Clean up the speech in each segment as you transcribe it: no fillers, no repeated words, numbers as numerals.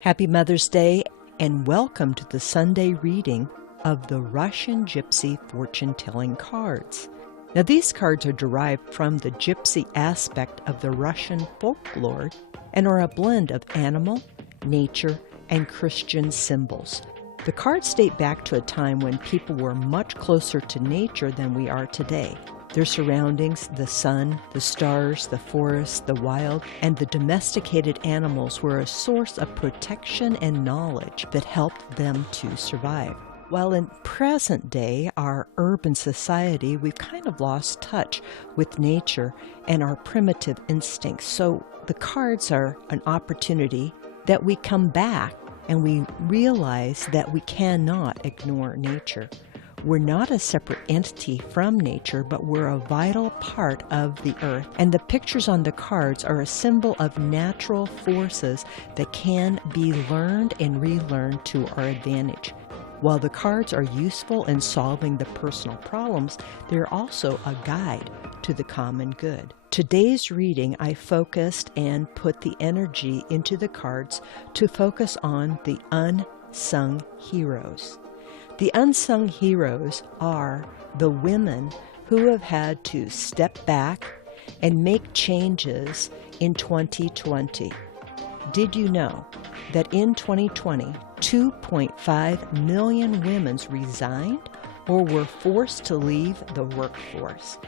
Happy Mother's Day and welcome to the Sunday reading of the Russian Gypsy fortune-telling cards. Now these cards are derived from the gypsy aspect of the Russian folklore and are a blend of animal, nature, and Christian symbols. The cards date back to a time when people were much closer to nature than we are today. Their surroundings, the sun, the stars, the forest, the wild, and the domesticated animals were a source of protection and knowledge that helped them to survive. While in present day, our urban society, we've kind of lost touch with nature and our primitive instincts. So the cards are an opportunity that we come back and we realize that we cannot ignore nature. We're not a separate entity from nature, but we're a vital part of the earth. And the pictures on the cards are a symbol of natural forces that can be learned and relearned to our advantage. While the cards are useful in solving the personal problems, they're also a guide to the common good. Today's reading, I focused and put the energy into the cards to focus on the unsung heroes. The unsung heroes are the women who have had to step back and make changes in 2020. Did you know that in 2020, 2.5 million women resigned or were forced to leave the workforce?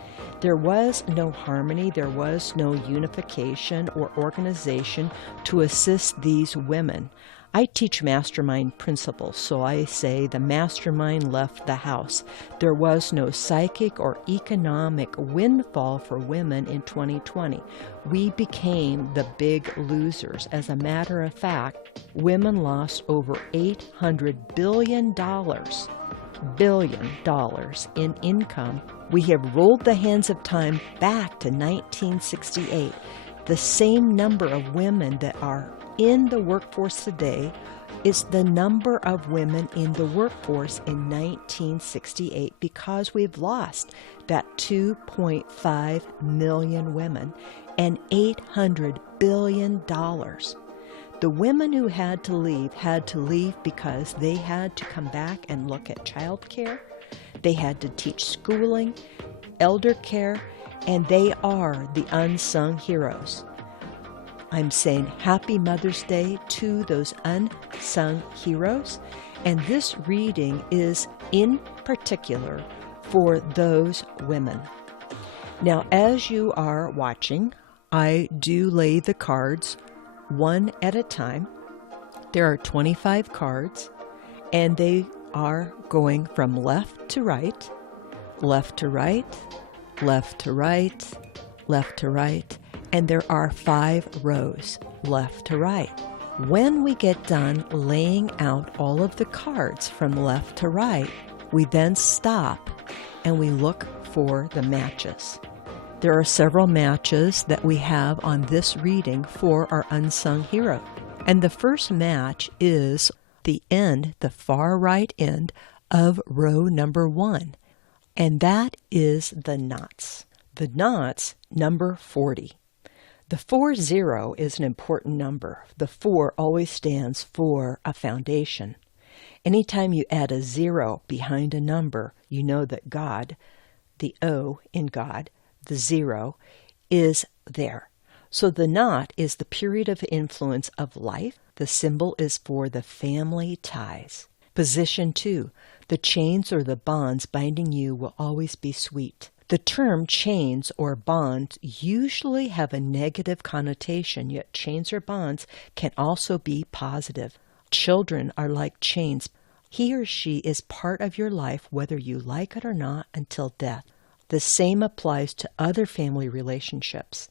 There was no harmony, there was no unification or organization to assist these women. I teach mastermind principles, so I say the mastermind left the house. There was no psychic or economic windfall for women in 2020. We became the big losers. As a matter of fact, women lost over $800 billion in income. We have rolled the hands of time back to 1968. The same number of women that are in the workforce today is the number of women in the workforce in 1968 because we've lost that 2.5 million women and $800 billion. The women who had to leave because they had to come back and look at child care, they had to teach schooling, elder care, and they are the unsung heroes. I'm saying Happy Mother's Day to those unsung heroes, and this reading is in particular for those women. Now, as you are watching, I do lay the cards one at a time. There are 25 cards, and they are going from left to right, left to right, left to right, left to right, and there are 5 rows, left to right. When we get done laying out all of the cards from left to right, we then stop and we look for the matches. There are several matches that we have on this reading for our unsung hero. And the first match is the far right end of row number 1. And that is the knots. The knots, number 40. The 40 is an important number. The 4 always stands for a foundation. Anytime you add a 0 behind a number, you know that God, the O in God, the 0, is there. So the knot is the period of influence of life. The symbol is for the family ties. Position 2, the chains or the bonds binding you will always be sweet. The term chains or bonds usually have a negative connotation, yet chains or bonds can also be positive. Children are like chains. He or she is part of your life whether you like it or not until death. The same applies to other family relationships.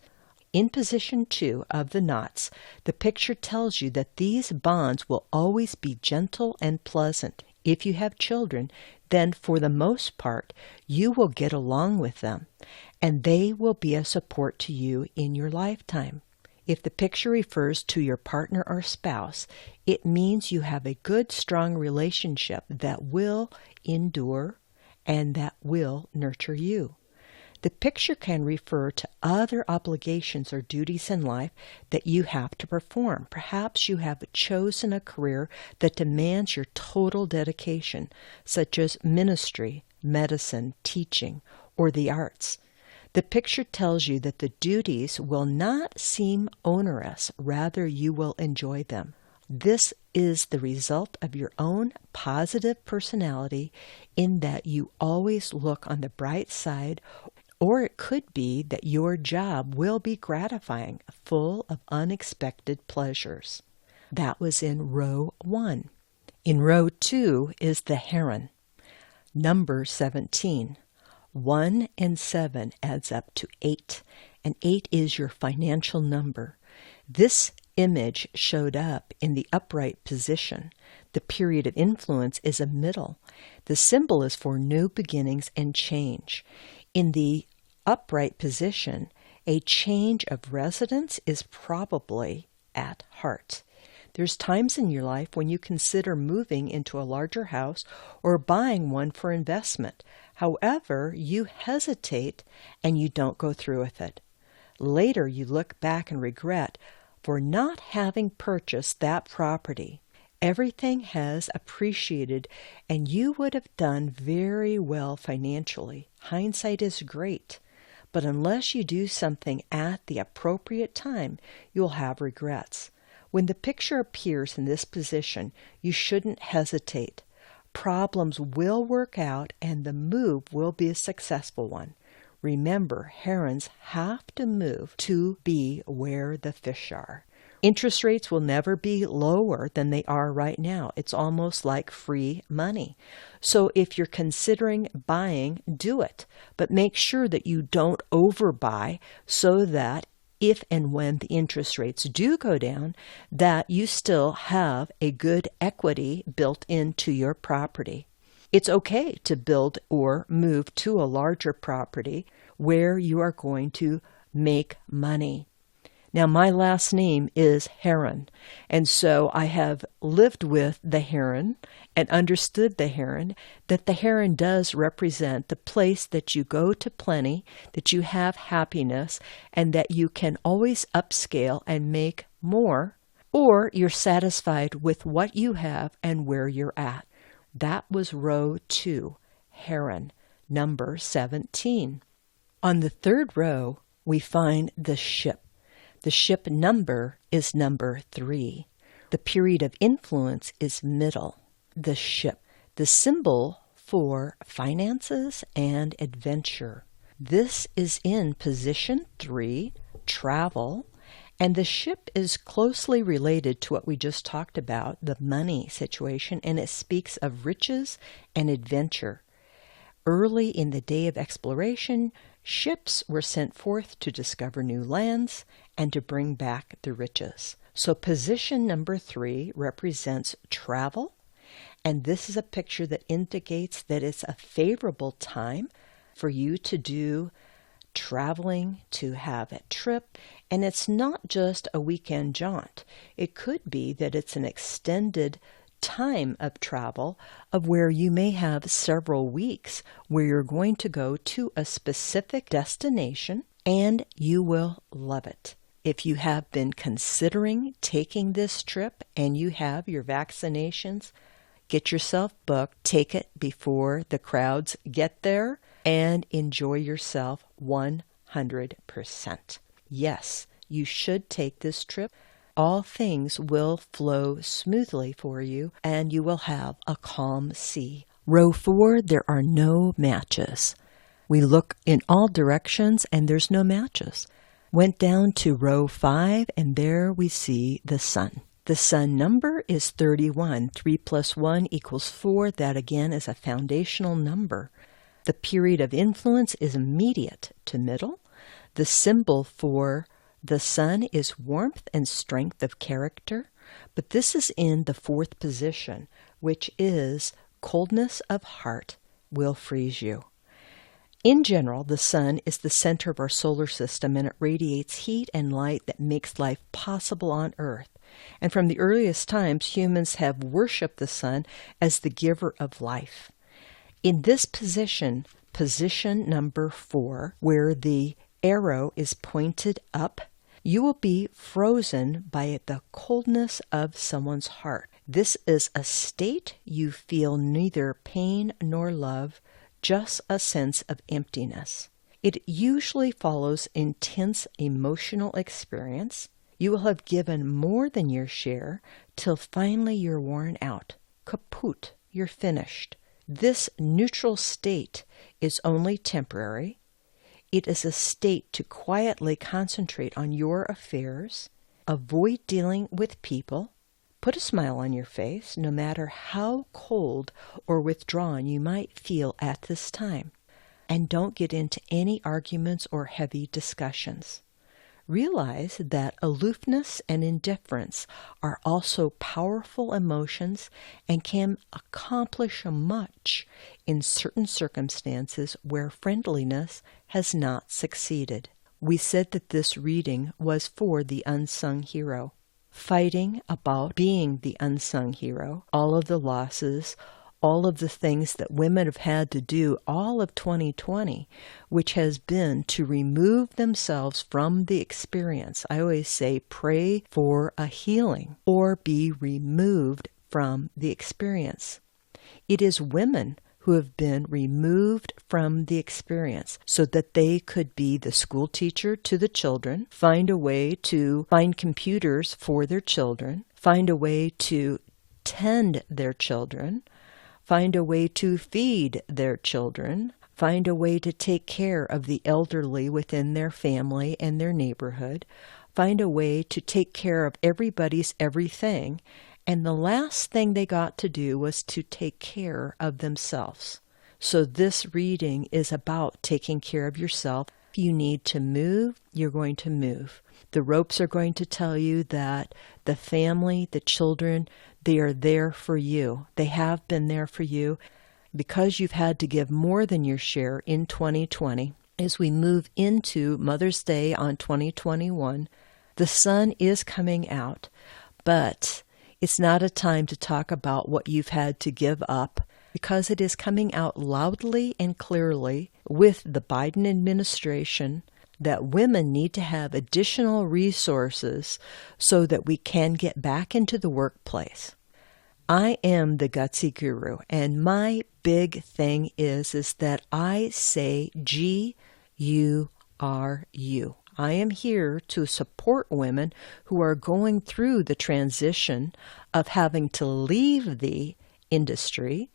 In position 2 of the knots, the picture tells you that these bonds will always be gentle and pleasant. If you have children, then for the most part, you will get along with them, and they will be a support to you in your lifetime. If the picture refers to your partner or spouse, it means you have a good, strong relationship that will endure and that will nurture you. The picture can refer to other obligations or duties in life that you have to perform. Perhaps you have chosen a career that demands your total dedication, such as ministry, medicine, teaching, or the arts. The picture tells you that the duties will not seem onerous, rather you will enjoy them. This is the result of your own positive personality in that you always look on the bright side, or it could be that your job will be gratifying, full of unexpected pleasures. That was in row 1. In row 2 is the Herron, number 17. 1 and 7 adds up to 8, and 8 is your financial number. This image showed up in the upright position. The period of influence is a middle. The symbol is for new beginnings and change. In the upright position, a change of residence is probably at heart. There's times in your life when you consider moving into a larger house or buying one for investment. However, you hesitate and you don't go through with it. Later, you look back and regret for not having purchased that property. Everything has appreciated and you would have done very well financially. Hindsight is great, but unless you do something at the appropriate time, you'll have regrets. When the picture appears in this position, you shouldn't hesitate. Problems will work out and the move will be a successful one. Remember, herons have to move to be where the fish are. Interest rates will never be lower than they are right now. It's almost like free money. So if you're considering buying, do it. But make sure that you don't overbuy so that if and when the interest rates do go down, that you still have a good equity built into your property. It's okay to build or move to a larger property where you are going to make money. Now, my last name is Herron, and so I have lived with the heron and understood the heron, that the heron does represent the place that you go to plenty, that you have happiness, and that you can always upscale and make more, or you're satisfied with what you have and where you're at. That was row 2, Herron, number 17. On the third row, we find the ship. The ship number is number 3. The period of influence is middle. The ship. The symbol for finances and adventure. This is in position 3, travel, and the ship is closely related to what we just talked about, the money situation, and it speaks of riches and adventure. Early in the day of exploration, ships were sent forth to discover new lands and to bring back the riches. So position number 3 represents travel, and this is a picture that indicates that it's a favorable time for you to do traveling, to have a trip, and it's not just a weekend jaunt. It could be that it's an extended time of travel of where you may have several weeks where you're going to go to a specific destination and you will love it. If you have been considering taking this trip and you have your vaccinations, get yourself booked, take it before the crowds get there, and enjoy yourself 100%. Yes, you should take this trip. All things will flow smoothly for you, and you will have a calm sea. Row 4, there are no matches. We look in all directions, and there's no matches. Went down to row 5, and there we see the sun. The sun number is 31. 3 plus 1 equals 4. That again is a foundational number. The period of influence is immediate to middle. The symbol for the sun is warmth and strength of character, but this is in the 4th position, which is coldness of heart will freeze you. In general, the sun is the center of our solar system, and it radiates heat and light that makes life possible on Earth. And from the earliest times, humans have worshipped the sun as the giver of life. In this position, position number 4, where the arrow is pointed up, you will be frozen by the coldness of someone's heart. This is a state you feel neither pain nor love, just a sense of emptiness. It usually follows intense emotional experience. You will have given more than your share till finally you're worn out. Kaput, you're finished. This neutral state is only temporary. It is a state to quietly concentrate on your affairs, avoid dealing with people, put a smile on your face no matter how cold or withdrawn you might feel at this time, and don't get into any arguments or heavy discussions. Realize that aloofness and indifference are also powerful emotions and can accomplish much in certain circumstances where friendliness has not succeeded. We said that this reading was for the unsung hero, fighting about being the unsung hero, all of the losses, all of the things that women have had to do all of 2020, which has been to remove themselves from the experience. I always say pray for a healing or be removed from the experience. It is women who have been removed from the experience so that they could be the school teacher to the children, find a way to find computers for their children, find a way to tend their children, find a way to feed their children, find a way to take care of the elderly within their family and their neighborhood, find a way to take care of everybody's everything. And the last thing they got to do was to take care of themselves. So this reading is about taking care of yourself. If you need to move, you're going to move. The ropes are going to tell you that the family, the children, they are there for you. They have been there for you because you've had to give more than your share in 2020. As we move into Mother's Day on 2021, the sun is coming out, but it's not a time to talk about what you've had to give up because it is coming out loudly and clearly with the Biden administration that women need to have additional resources so that we can get back into the workplace. I am the Gutsy Guru, and my big thing is that I say GURU. I am here to support women who are going through the transition of having to leave the industry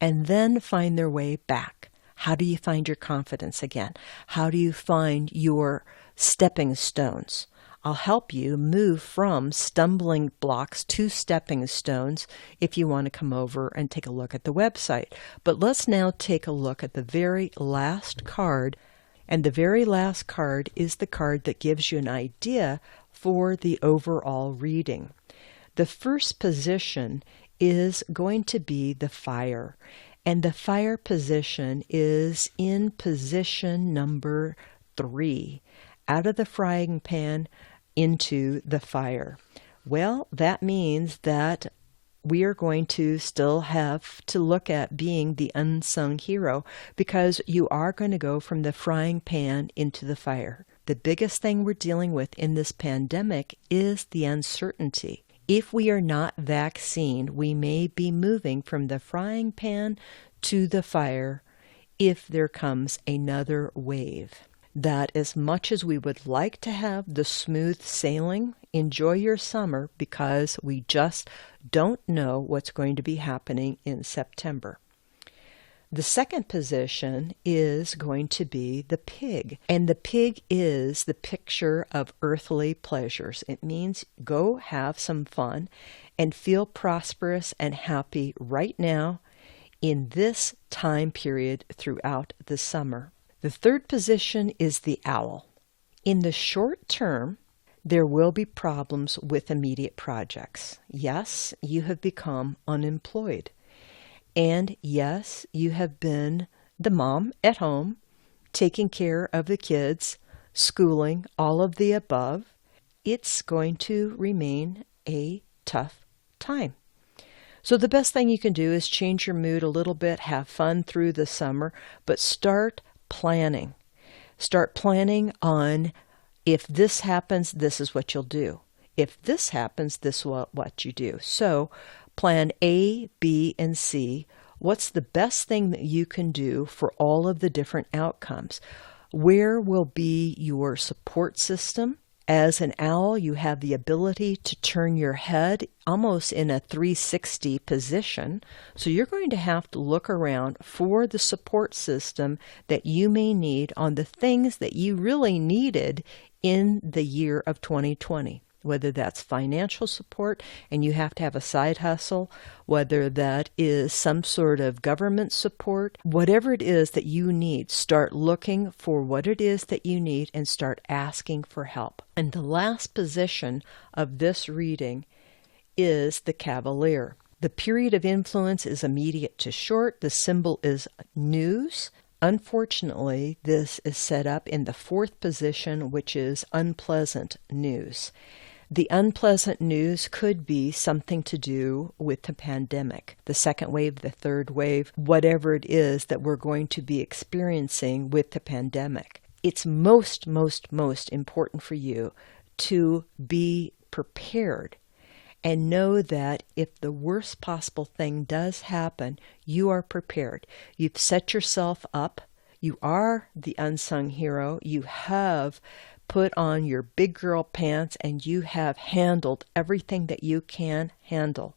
and then find their way back. How do you find your confidence again? How do you find your stepping stones? I'll help you move from stumbling blocks to stepping stones if you want to come over and take a look at the website. But let's now take a look at the very last card. And the very last card is the card that gives you an idea for the overall reading. The first position is going to be the fire. And the fire position is in position number 3, out of the frying pan into the fire. Well, that means that we are going to still have to look at being the unsung hero because you are going to go from the frying pan into the fire. The biggest thing we're dealing with in this pandemic is the uncertainty. If we are not vaccinated, we may be moving from the frying pan to the fire if there comes another wave. That as much as we would like to have the smooth sailing, enjoy your summer because we just don't know what's going to be happening in September. The second position is going to be the pig, and the pig is the picture of earthly pleasures. It means go have some fun and feel prosperous and happy right now in this time period throughout the summer. The third position is the owl. In the short term, there will be problems with immediate projects. Yes, you have become unemployed. And yes, you have been the mom at home, taking care of the kids, schooling, all of the above. It's going to remain a tough time. So the best thing you can do is change your mood a little bit, have fun through the summer, but start planning. Start planning on, if this happens, this is what you'll do. If this happens, this is what you do. So plan A, B, and C. What's the best thing that you can do for all of the different outcomes? Where will be your support system? As an owl, you have the ability to turn your head almost in a 360 position. So you're going to have to look around for the support system that you may need on the things that you really needed in the year of 2020. Whether that's financial support and you have to have a side hustle, whether that is some sort of government support, whatever it is that you need, start looking for what it is that you need and start asking for help. And the last position of this reading is the Cavalier. The period of influence is immediate to short. The symbol is news. Unfortunately, this is set up in the fourth position, which is unpleasant news. The unpleasant news could be something to do with the pandemic, the second wave, the third wave, whatever it is that we're going to be experiencing with the pandemic. It's most important for you to be prepared and know that if the worst possible thing does happen, you are prepared. You've set yourself up. You are the unsung hero. You have put on your big girl pants and you have handled everything that you can handle.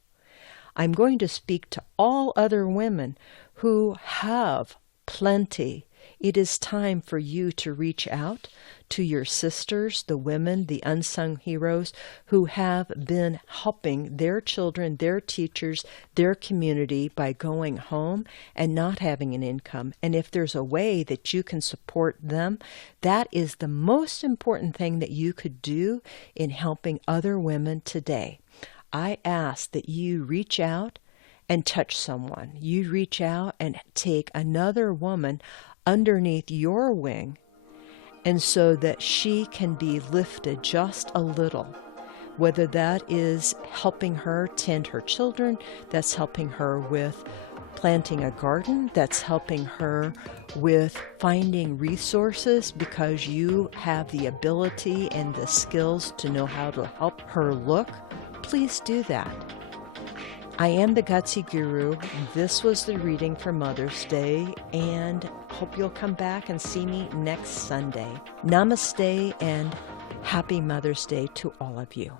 I'm going to speak to all other women who have plenty. It is time for you to reach out to your sisters, the women, the unsung heroes who have been helping their children, their teachers, their community by going home and not having an income. And if there's a way that you can support them, that is the most important thing that you could do in helping other women today. I ask that you reach out and touch someone. You reach out and take another woman underneath your wing, and so that she can be lifted just a little. Whether that is helping her tend her children, that's helping her with planting a garden, that's helping her with finding resources because you have the ability and the skills to know how to help her look, please do that. I am the Gutsy Guru. This was the reading for Mother's Day, and hope you'll come back and see me next Sunday. Namaste and happy Mother's Day to all of you.